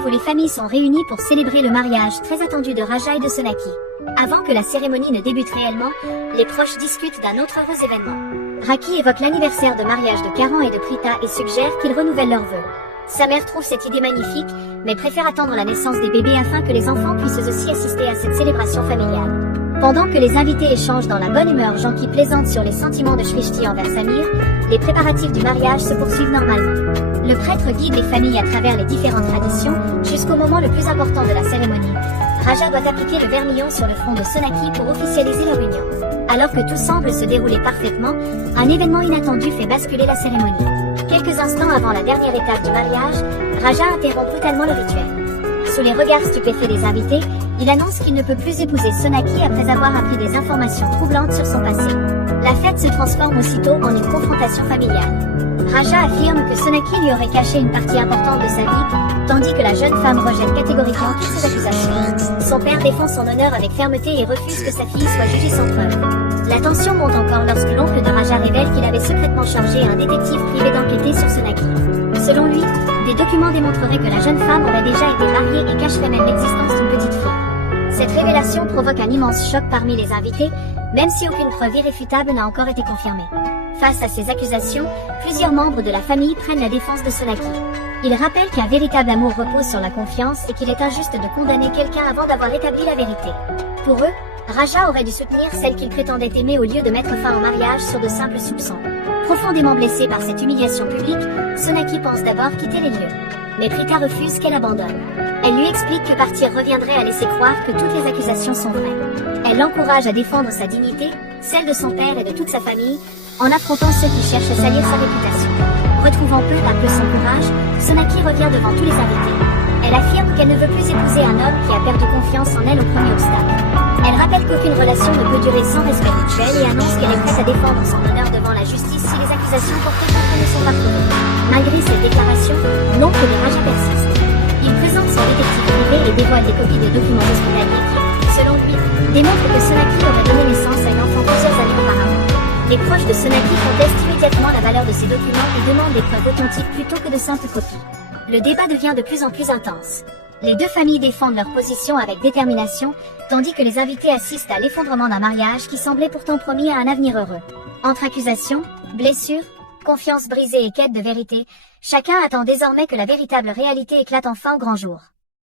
arrive où les familles sont réunies pour célébrer le mariage très attendu de Raja et de Sonaki. Avant que la cérémonie ne débute réellement, les proches discutent d'un autre heureux événement. Raki évoque l'anniversaire de mariage de Karan et de Prita et suggère qu'ils renouvellent leurs vœux. Sa mère trouve cette idée magnifique, mais préfère attendre la naissance des bébés afin que les enfants puissent aussi assister à cette célébration familiale. Pendant que les invités échangent dans la bonne humeur, Janki plaisante sur les sentiments de Shrishti envers Samir, les préparatifs du mariage se poursuivent normalement. Le prêtre guide les familles à travers les différentes traditions, jusqu'au moment le plus important de la cérémonie. Raja doit appliquer le vermillon sur le front de Sonaki pour officialiser leur union. Alors que tout semble se dérouler parfaitement, un événement inattendu fait basculer la cérémonie. Quelques instants avant la dernière étape du mariage, Raja interrompt brutalement le rituel. Sous les regards stupéfaits des invités, il annonce qu'il ne peut plus épouser Sonaki après avoir appris des informations troublantes sur son passé. La fête se transforme aussitôt en une confrontation familiale. Raja affirme que Sonaki lui aurait caché une partie importante de sa vie, tandis que la jeune femme rejette catégoriquement toutes ces accusations. Son père défend son honneur avec fermeté et refuse que sa fille soit jugée sans preuve. La tension monte encore lorsque l'oncle de Raja révèle qu'il avait secrètement chargé un détective privé d'enquêter sur Sonaki. Selon lui, des documents démontreraient que la jeune femme aurait déjà été mariée et cacherait même l'existence d'une petite fille. Cette révélation provoque un immense choc parmi les invités, même si aucune preuve irréfutable n'a encore été confirmée. Face à ces accusations, plusieurs membres de la famille prennent la défense de Sonaki. Ils rappellent qu'un véritable amour repose sur la confiance et qu'il est injuste de condamner quelqu'un avant d'avoir établi la vérité. Pour eux, Raja aurait dû soutenir celle qu'il prétendait aimer au lieu de mettre fin au mariage sur de simples soupçons. Profondément blessée par cette humiliation publique, Sonaki pense d'abord quitter les lieux. Mais Prita refuse qu'elle abandonne. Elle lui explique que partir reviendrait à laisser croire que toutes les accusations sont vraies. Elle l'encourage à défendre sa dignité, celle de son père et de toute sa famille, en affrontant ceux qui cherchent à salir sa réputation. Retrouvant peu à peu son courage, Sonaki revient devant tous les invités. Elle affirme qu'elle ne veut plus épouser un homme qui a perdu confiance en elle au premier obstacle. Elle rappelle qu'aucune relation ne peut durer sans respect mutuel et annonce qu'elle est prête à défendre son honneur devant la justice si les accusations portées contre elle ne sont pas prouvées. Malgré cette déclaration, l'oncle de Raja persiste. Il présente son détective privé et dévoile des copies de documents hospitaliers qui, selon lui, démontrent que Sonaki aurait donné naissance à un enfant plusieurs années auparavant. Les proches de Sonaki contestent immédiatement la valeur de ces documents et demandent des preuves authentiques plutôt que de simples copies. Le débat devient de plus en plus intense. Les deux familles défendent leur position avec détermination, tandis que les invités assistent à l'effondrement d'un mariage qui semblait pourtant promis à un avenir heureux. Entre accusations, blessures, confiance brisée et quête de vérité, chacun attend désormais que la véritable réalité éclate enfin au grand jour.